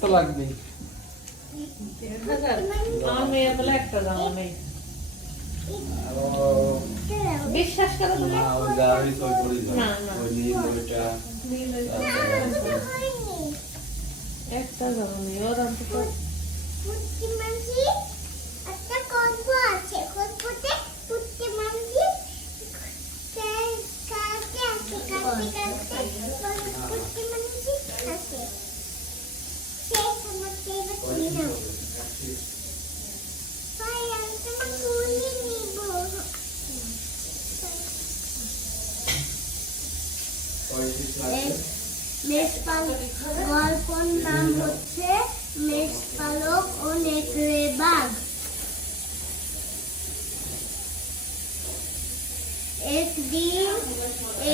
তো লাগবে বিশ্বাস করো তুমি একটা জামা নেই ওর একটা গল্প আছে গল্পতে পুটকি মাঝি পুটকি মাঝি আছে সেই সমস্ত গল্পের নাম হচ্ছে মেষপালক ও নেকড়ে বাঘ।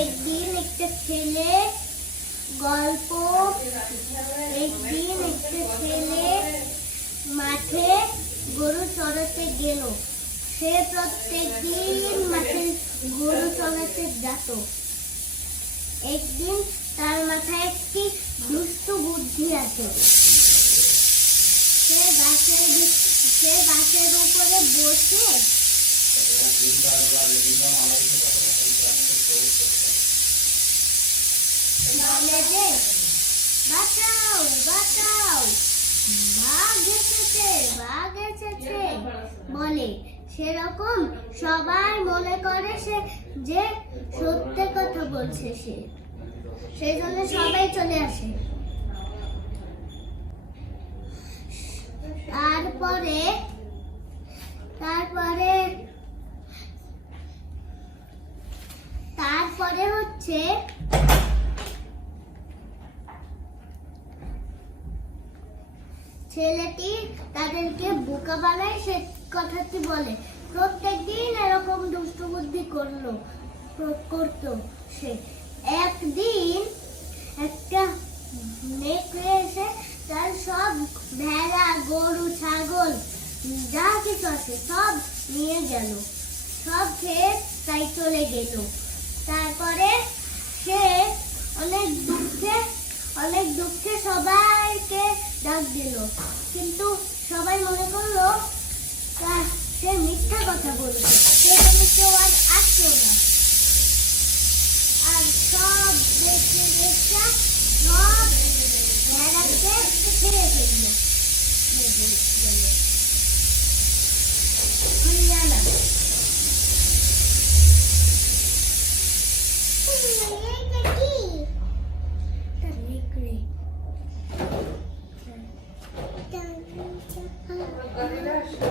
একদিন একটা ছেলে মাঠে গরু চড়াতে গেল। সে প্রত্যেকদিন মাঠে গরু চড়াতে যেত। একদিন তার মাথায় একটি দুষ্ট বুদ্ধি আছে। সে গাছের উপরে বসে বলে যে বাঁচাও বাঁচাও বাঘ এসেছে বলে। সেরকম সবাই মনে করে সে যে সত্যি কথা বলছে সে, সেই জন্য সবাই চলে আসে। তারপরে হচ্ছে ছেলেটি তাদেরকে বোকা বানায় সে কথাটি বলে। প্রত্যেকদিন এরকম দুষ্টু বুদ্ধি করতো সে। একদিন একটা নেকড়ে এসে তার সব ভেড়া গরু ছাগল যা কিছু আছে সব নিয়ে গেল, সব খেয়ে তাই চলে গেল। তারপরে সে অনেক দুঃখে সবাইকে ডাক দিল, কিন্তু সবাই মনে করলো সে মিথ্যা কথা বলছে, সেজন্য কেউ আর আসলো না। আর সব ভেড়াকে ছেড়ে ফেললো। গাড়ি